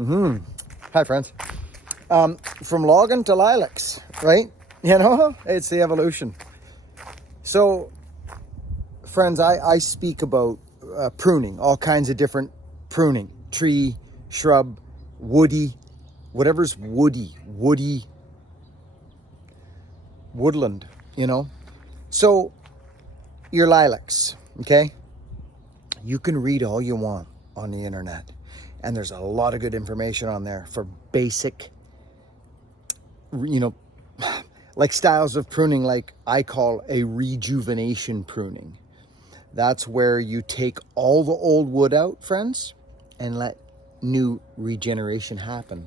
Hi, friends. From logging to lilacs, right? You know, it's the evolution. So, friends, I speak about pruning, all kinds of different pruning, tree, shrub, woody, whatever's woody, woodland, you know. So, your lilacs, okay? You can read all you want on the internet. And there's a lot of good information on there for basic, you know, like styles of pruning, like I call a rejuvenation pruning. That's where you take all the old wood out, friends, and let new regeneration happen.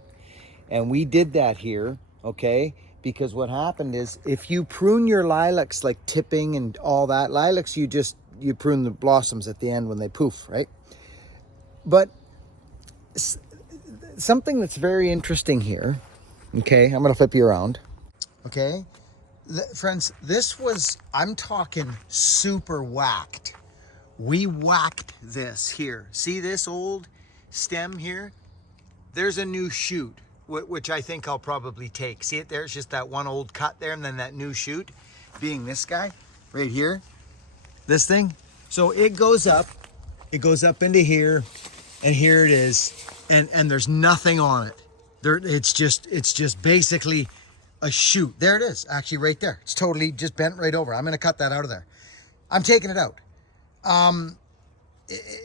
And we did that here, okay? Because what happened is if you prune your lilacs, like tipping and all that, lilacs, you prune the blossoms at the end when they poof, right? But something that's very interesting here, okay? I'm gonna flip you around, okay? Friends, I'm talking super whacked. We whacked this here. See this old stem here? There's a new shoot, which I think I'll probably take. See it there? It's just that one old cut there, and then that new shoot being this guy right here, this thing. So it goes up into here, and here it is, and there's nothing on it. It's just basically a shoot. There it is, actually right there. It's totally just bent right over. I'm gonna cut that out of there. I'm taking it out.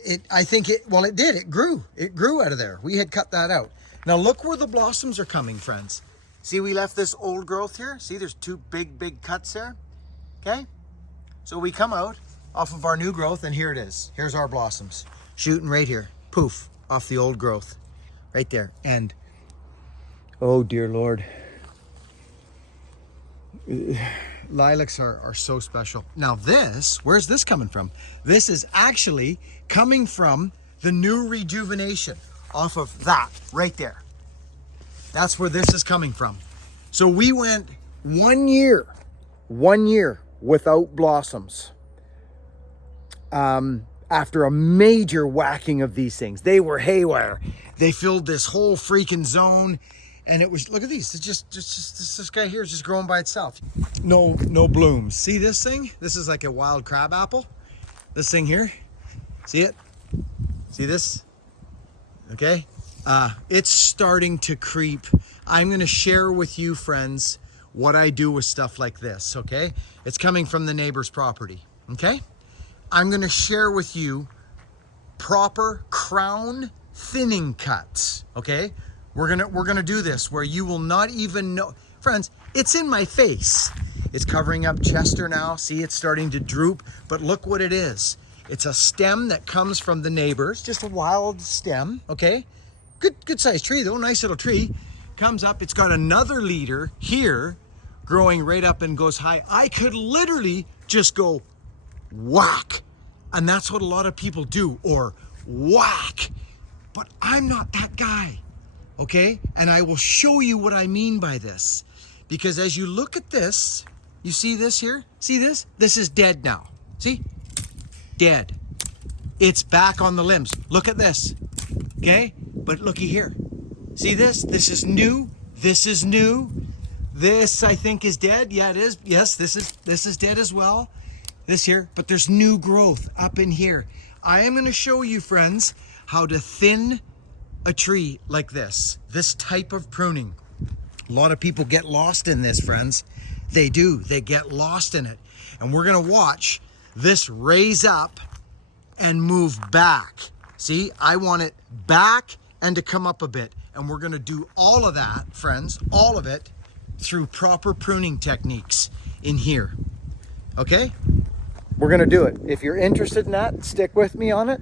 It grew out of there. We had cut that out. Now look where the blossoms are coming, friends. See, we left this old growth here. See, there's two big cuts there, okay? So we come out off of our new growth, and here it is. Here's our blossoms, shooting right here. Poof, off the old growth, right there. And, oh dear Lord, lilacs are so special. Now where's this coming from? This is actually coming from the new rejuvenation off of that right there. That's where this is coming from. So we went 1 year without blossoms. After a major whacking of these things. They were haywire. They filled this whole freaking zone. And it was, look at these, it's just this guy here is just growing by itself. No blooms. See this thing? This is like a wild crab apple. This thing here, see it? See this? Okay, it's starting to creep. I'm gonna share with you, friends, what I do with stuff like this, okay? It's coming from the neighbor's property, okay? I'm gonna share with you proper crown thinning cuts, okay? We're gonna do this where you will not even know. Friends, it's in my face. It's covering up Chester now. See, it's starting to droop, but look what it is. It's a stem that comes from the neighbors, just a wild stem, okay? Good sized tree though, nice little tree. Comes up, it's got another leader here growing right up and goes high. I could literally just go whack, and that's what a lot of people do, or whack, but I'm not that guy. Okay, and I will show you what I mean by this. Because as you look at this, you see this here? See this? This is dead now. See? Dead. It's back on the limbs. Look at this. Okay? But looky here. See this? This is new. This is new. This, I think, is dead. Yeah, it is. Yes, this is dead as well. This here. But there's new growth up in here. I am going to show you, friends, how to thin a tree like this type of pruning. A lot of people get lost in this, friends. They do. They get lost in it. And we're going to watch this raise up and move back. See, I want it back and to come up a bit. And we're going to do all of that, friends, all of it through proper pruning techniques in here. Okay? We're going to do it. If you're interested in that, stick with me on it.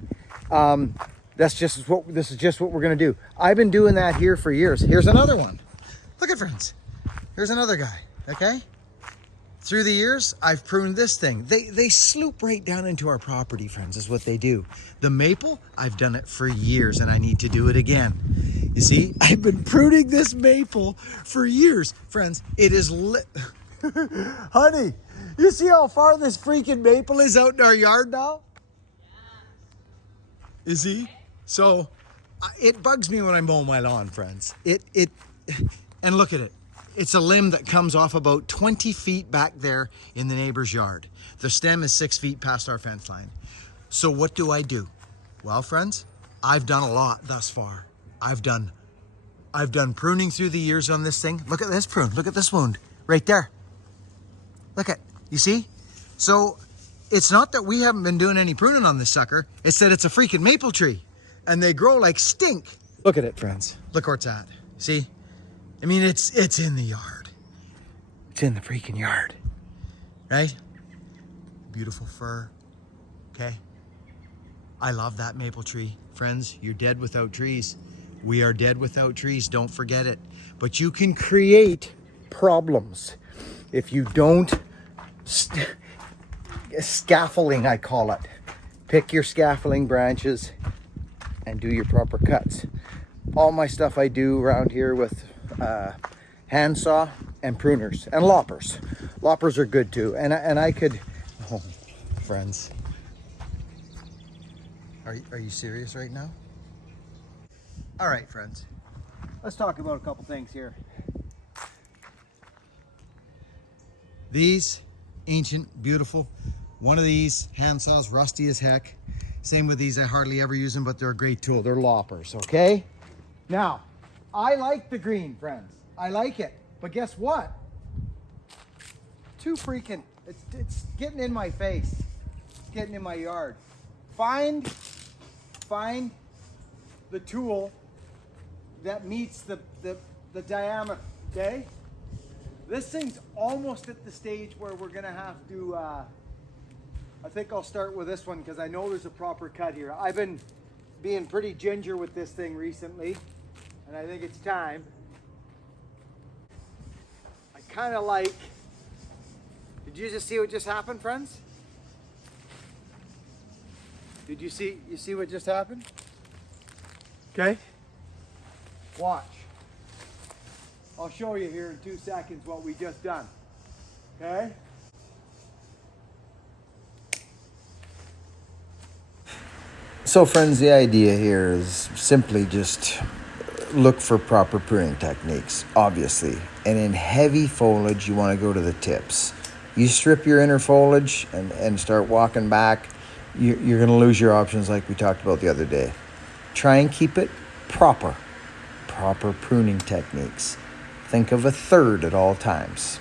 This is just what we're gonna do. I've been doing that here for years. Here's another one. Look at, friends. Here's another guy, okay? Through the years, I've pruned this thing. They sloop right down into our property, friends, is what they do. The maple, I've done it for years and I need to do it again. You see, I've been pruning this maple for years. Friends, it is lit. Honey, you see how far this freaking maple is out in our yard now? You see? So It bugs me when I mow my lawn, friends. And look at it. It's a limb that comes off about 20 feet back there in the neighbor's yard. The stem is 6 feet past our fence line. So what do I do? Well, friends, I've done a lot thus far. I've done pruning through the years on this thing. Look at this prune. Look at this wound right there. Look at, you see? So it's not that we haven't been doing any pruning on this sucker. It's that it's a freaking maple tree and they grow like stink. Look at it, friends. Look where it's at. See? I mean, it's in the yard. It's in the freaking yard, right? Beautiful fir, okay? I love that maple tree. Friends, you're dead without trees. We are dead without trees, don't forget it. But you can create problems if you don't, scaffolding I call it. Pick your scaffolding branches and do your proper cuts. All my stuff I do around here with handsaw and pruners and loppers. Loppers are good too. And I could, oh, friends, are you serious right now? All right, friends, let's talk about a couple things here. These ancient, beautiful, one of these handsaws, rusty as heck. Same with these, I hardly ever use them, but they're a great tool. They're loppers, okay? Now, I like the green, friends. I like it. But guess what? Too freaking, it's getting in my face. It's getting in my yard. Find the tool that meets the diameter, okay? This thing's almost at the stage where we're gonna have to, I think I'll start with this one because I know there's a proper cut here. I've been being pretty ginger with this thing recently, and I think it's time. I kind of like, did you just see what just happened, friends? Did you see what just happened? Okay. Watch. I'll show you here in 2 seconds what we just done. Okay? So friends, the idea here is simply just look for proper pruning techniques, obviously. And in heavy foliage, you want to go to the tips. You strip your inner foliage and start walking back, you're going to lose your options like we talked about the other day. Try and keep it proper pruning techniques. Think of a third at all times.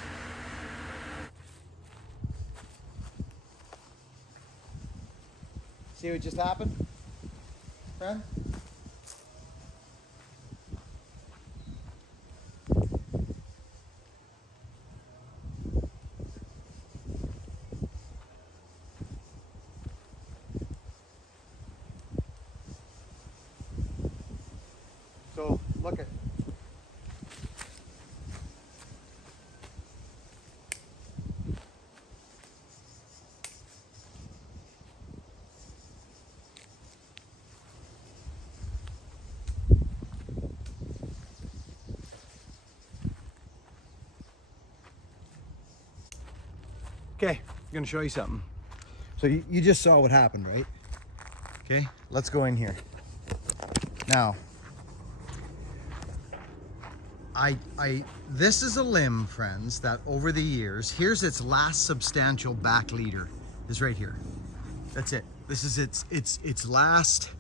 See what just happened, friend? So look at. Okay, I'm gonna show you something. So you just saw what happened, right? Okay, let's go in here. Now, this is a limb, friends, that over the years, here's its last substantial back leader, is right here. That's it. This is its last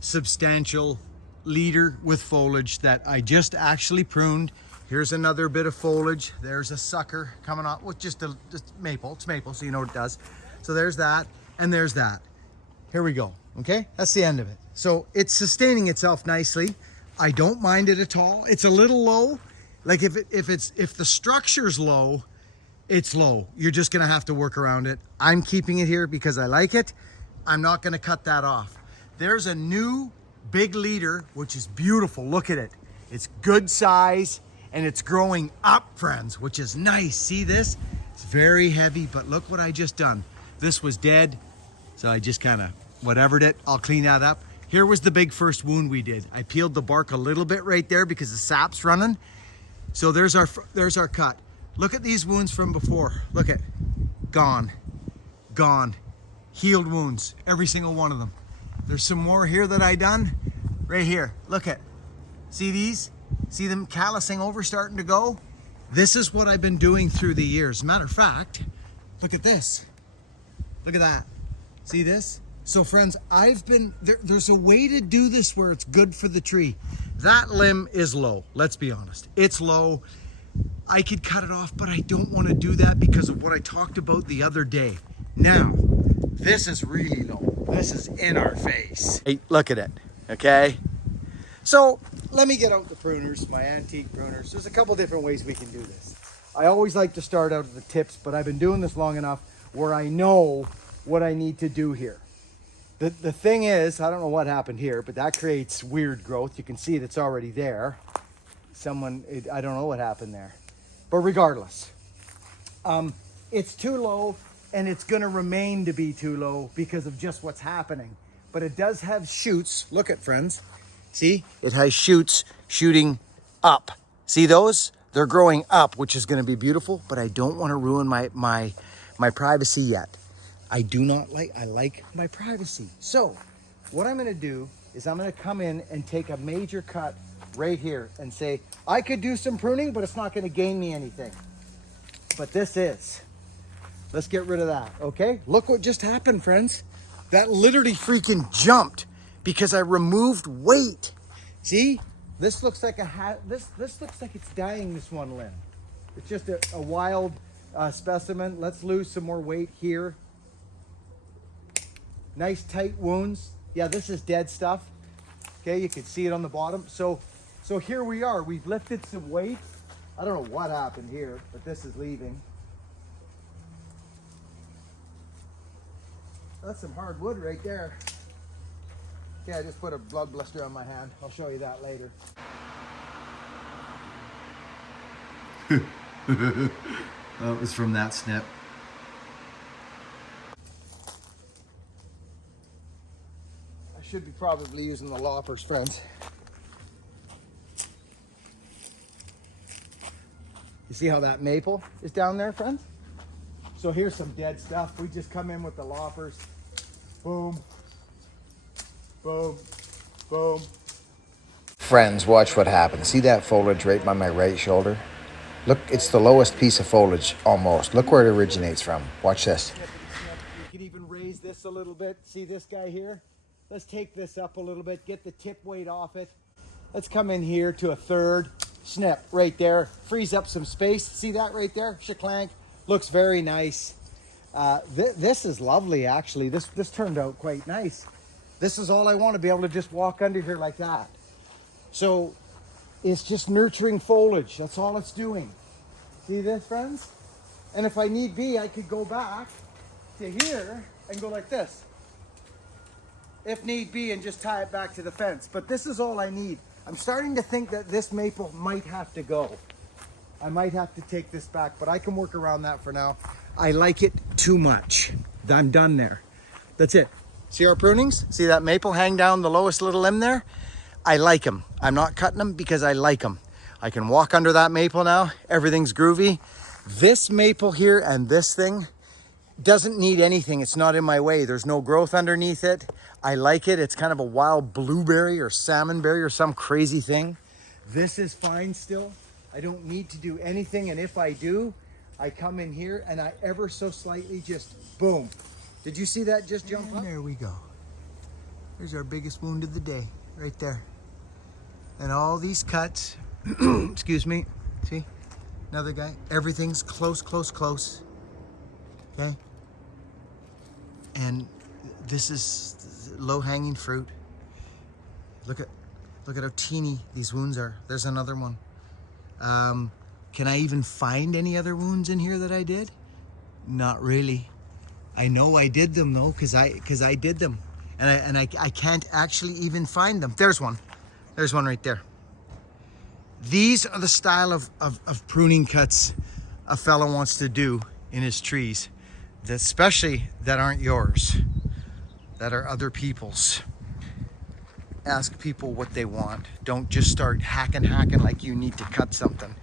substantial leader with foliage that I just actually pruned. Here's another bit of foliage. There's a sucker coming off with just maple. It's maple, so you know what it does. So there's that, and there's that. Here we go, okay? That's the end of it. So it's sustaining itself nicely. I don't mind it at all. It's a little low. Like if the structure's low, it's low. You're just gonna have to work around it. I'm keeping it here because I like it. I'm not gonna cut that off. There's a new big leader, which is beautiful. Look at it. It's good size. And it's growing up, friends, which is nice. See this? It's very heavy, but look what I just done. This was dead, so I just kind of whatevered it. I'll clean that up. Here was the big first wound we did. I peeled the bark a little bit right there because the sap's running. So there's our cut. Look at these wounds from before. Look at, gone. Healed wounds, every single one of them. There's some more here that I done. right here. Look at, see these? See them callousing over, starting to go? This is what I've been doing through the years. Matter of fact, look at this. Look at that. See this? So friends, there's a way to do this where it's good for the tree. That limb is low, let's be honest. It's low. I could cut it off, but I don't want to do that because of what I talked about the other day. Now, this is really low. This is in our face. Hey, look at it, okay? So let me get out the pruners, my antique pruners. There's a couple different ways we can do this. I always like to start out at the tips, but I've been doing this long enough where I know what I need to do here. The thing is, I don't know what happened here, but that creates weird growth. You can see it's already there. I don't know what happened there. But regardless, it's too low and it's gonna remain to be too low because of just what's happening. But it does have shoots. Look at, friends. See, it has shoots shooting up. See those? They're growing up, which is gonna be beautiful, but I don't wanna ruin my privacy yet. I like my privacy. So what I'm gonna do is I'm gonna come in and take a major cut right here and say, I could do some pruning, but it's not gonna gain me anything. But this is. Let's get rid of that, okay? Look what just happened, friends. That literally freaking jumped because I removed weight. See? This looks like this looks like it's dying, this one limb. It's just a wild specimen. Let's lose some more weight here. Nice tight wounds. Yeah, this is dead stuff. Okay, you can see it on the bottom. So here we are. We've lifted some weight. I don't know what happened here, but this is leaving. That's some hard wood right there. Okay, I just put a blood blister on my hand. I'll show you that later. That was from that snip. I should be probably using the loppers, friends. You see how that maple is down there, friends? So here's some dead stuff. We just come in with the loppers. Boom, boom, boom. Friends, watch what happens. See that foliage right by my right shoulder? Look, it's the lowest piece of foliage almost. Look where it originates from. Watch this. You can even raise this a little bit. See this guy here? Let's take this up a little bit, get the tip weight off it. Let's come in here to a third snip right there. Frees up some space. See that right there? Shaklank. Looks very nice. This is lovely, actually. This turned out quite nice. This is all I want, to be able to just walk under here like that. So it's just nurturing foliage. That's all it's doing. See this, friends? And if I need be, I could go back to here and go like this, if need be, and just tie it back to the fence. But this is all I need. I'm starting to think that this maple might have to go. I might have to take this back, but I can work around that for now. I like it too much. I'm done there. That's it. See our prunings? See that maple hang down the lowest little limb there? I like them. I'm not cutting them because I like them. I can walk under that maple now. Everything's groovy. This maple here and this thing doesn't need anything. It's not in my way. There's no growth underneath it. I like it. It's kind of a wild blueberry or salmonberry or some crazy thing. This is fine still. I don't need to do anything. And if I do, I come in here and I ever so slightly just boom. Did you see that just jump up? There we go. There's our biggest wound of the day right there. And all these cuts, excuse me, see, another guy. Everything's close, close, close. Okay. And this is low-hanging fruit. Look at how teeny these wounds are. There's another one. Can I even find any other wounds in here that I did? Not really. I know I did them though, because I did them, and I can't actually even find them. There's one. There's one right there. These are the style of pruning cuts a fellow wants to do in his trees, especially that aren't yours, that are other people's. Ask people what they want. Don't just start hacking like you need to cut something.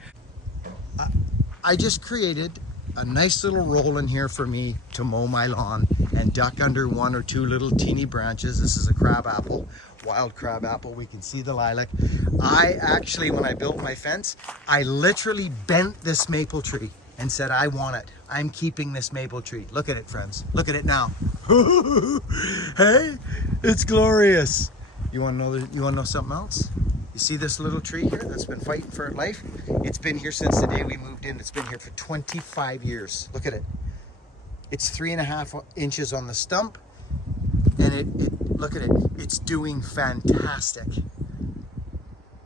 I just created a nice little roll in here for me to mow my lawn and duck under one or two little teeny branches. This is a crab apple, wild crab apple. We can see the lilac. I actually, when I built my fence, I literally bent this maple tree and said, I want it. I'm keeping this maple tree. Look at it, friends. Look at it now. Hey, it's glorious. You want to know something else? You see this little tree here that's been fighting for life? It's been here since the day we moved in. It's been here for 25 years. Look at it. It's 3.5 inches on the stump, and it look at it. It's doing fantastic.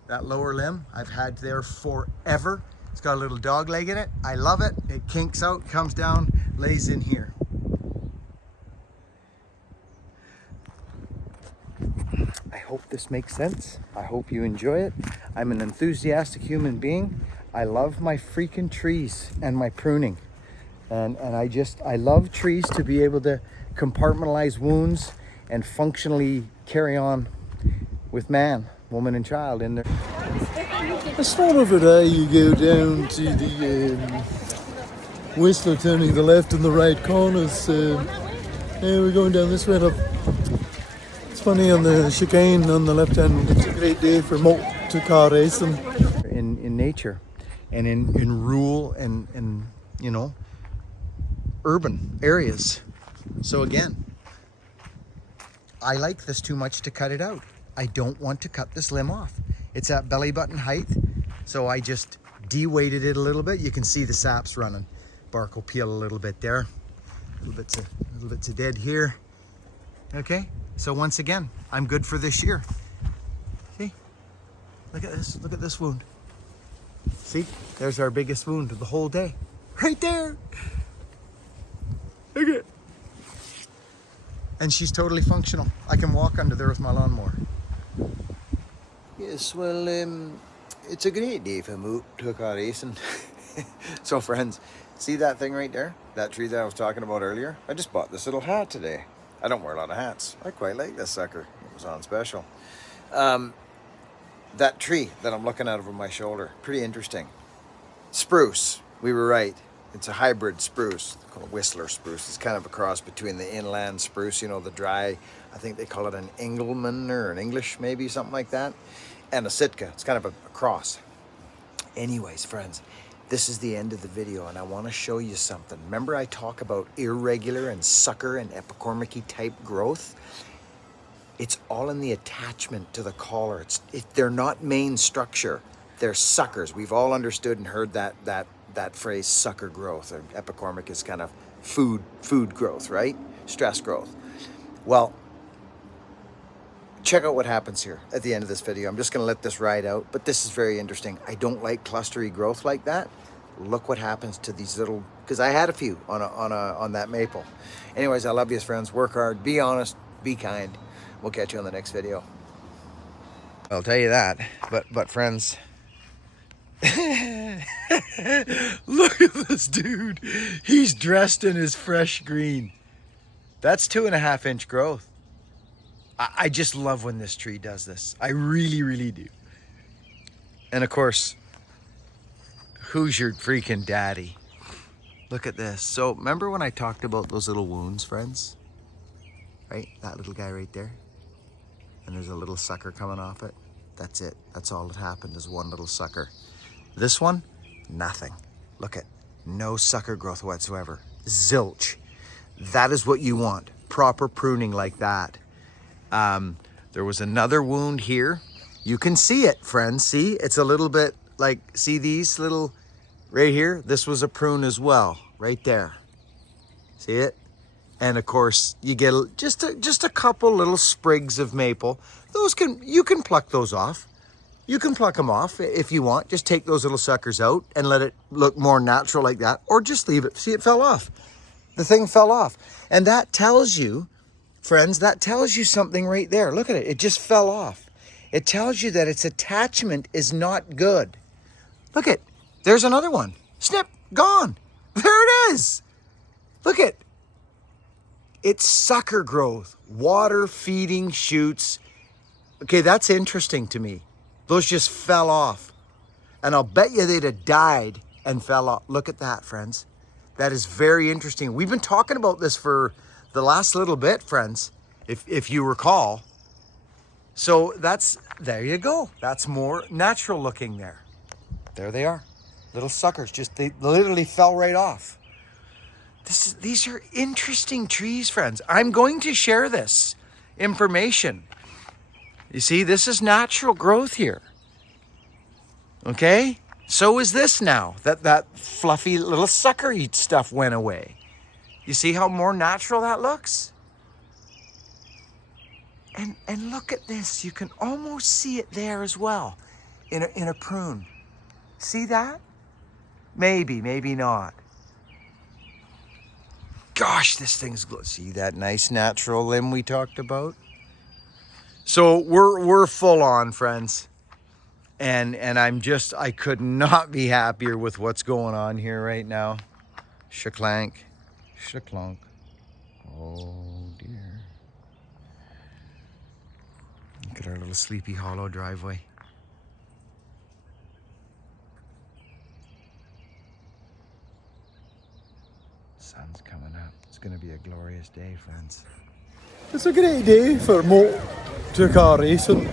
That lower limb I've had there forever. It's got a little dog leg in it. I love it. It kinks out, comes down, lays in here. I hope this makes sense. I hope you enjoy it. I'm an enthusiastic human being. I love my freaking trees and my pruning. And I love trees to be able to compartmentalize wounds and functionally carry on with man, woman, and child in there. The start of a day, you go down to the Whistler, turning the left and the right corners. And we're going down this way. It's funny, on the chicane on the left hand, it's a great day for motor car racing. In nature and in rural and you know, urban areas. So again, I like this too much to cut it out. I don't want to cut this limb off. It's at belly button height, so I just de-weighted it a little bit. You can see the saps running. Bark will peel a little bit there. Little bits of dead here. Okay, so once again, I'm good for this year. See, look at this wound. See, there's our biggest wound of the whole day. Right there. Look at it. And she's totally functional. I can walk under there with my lawnmower. Yes, well, it's a great day for motor car racing. So friends, see that thing right there? That tree that I was talking about earlier? I just bought this little hat today. I don't wear a lot of hats. I quite like this sucker. It was on special. That tree that I'm looking at over my shoulder, pretty interesting. Spruce, we were right. It's a hybrid spruce, called Whistler spruce. It's kind of a cross between the inland spruce, you know, the dry, I think they call it an Engelmann or an English maybe, something like that, and a Sitka. It's kind of a cross. Anyways, friends, this is the end of the video, and I want to show you something. Remember I talk about irregular and sucker and epicormicky type growth? It's all in the attachment to the collar. They're not main structure. They're suckers. We've all understood and heard that phrase, sucker growth, or epicormic is kind of food growth, right? Stress growth. Well, check out what happens here at the end of this video. I'm just going to let this ride out, but this is very interesting. I don't like clustery growth like that. Look what happens to these little, because I had a few on that maple. Anyways, I love you, friends. Work hard, be honest, be kind. We'll catch you on the next video. I'll tell you that, but friends, look at this dude. He's dressed in his fresh green. That's 2.5 inch growth. I just love when this tree does this. I really, really do. And of course, who's your freaking daddy? Look at this. So remember when I talked about those little wounds, friends? Right? That little guy right there. And there's a little sucker coming off it. That's it. That's all that happened, is one little sucker. This one, nothing. Look at, no sucker growth whatsoever. Zilch. That is what you want. Proper pruning like that. There was another wound here. You can see it, friends. See, it's a little bit like, see these little, right here? This was a prune as well, right there. See it? And of course, you get just a couple little sprigs of maple. You can pluck those off. You can pluck them off if you want. Just take those little suckers out and let it look more natural like that, or just leave it. See, it fell off. The thing fell off. And that tells you, friends, that tells you something right there. Look at it. It just fell off. It tells you that its attachment is not good. Look at, there's another one. Snip, gone. There it is. Look at, it's sucker growth, water feeding shoots. Okay, that's interesting to me. Those just fell off. And I'll bet you they'd have died and fell off. Look at that, friends. That is very interesting. We've been talking about this for the last little bit, friends, if you recall. So there you go. That's more natural looking there. There they are. Little suckers, they literally fell right off. These are interesting trees, friends. I'm going to share this information. You see, this is natural growth here. Okay? So is this now. That fluffy little sucker eat stuff went away. You see how more natural that looks? And look at this. You can almost see it there as well in a prune. See that? Maybe not. Gosh, this thing's good. See that nice natural limb we talked about? So we're full on, friends. And I could not be happier with what's going on here right now. Shaklank. Shaklonk. Oh dear. Look at our little Sleepy Hollow driveway. Sun's coming up. It's going to be a glorious day, friends. It's a great day for motor car racing.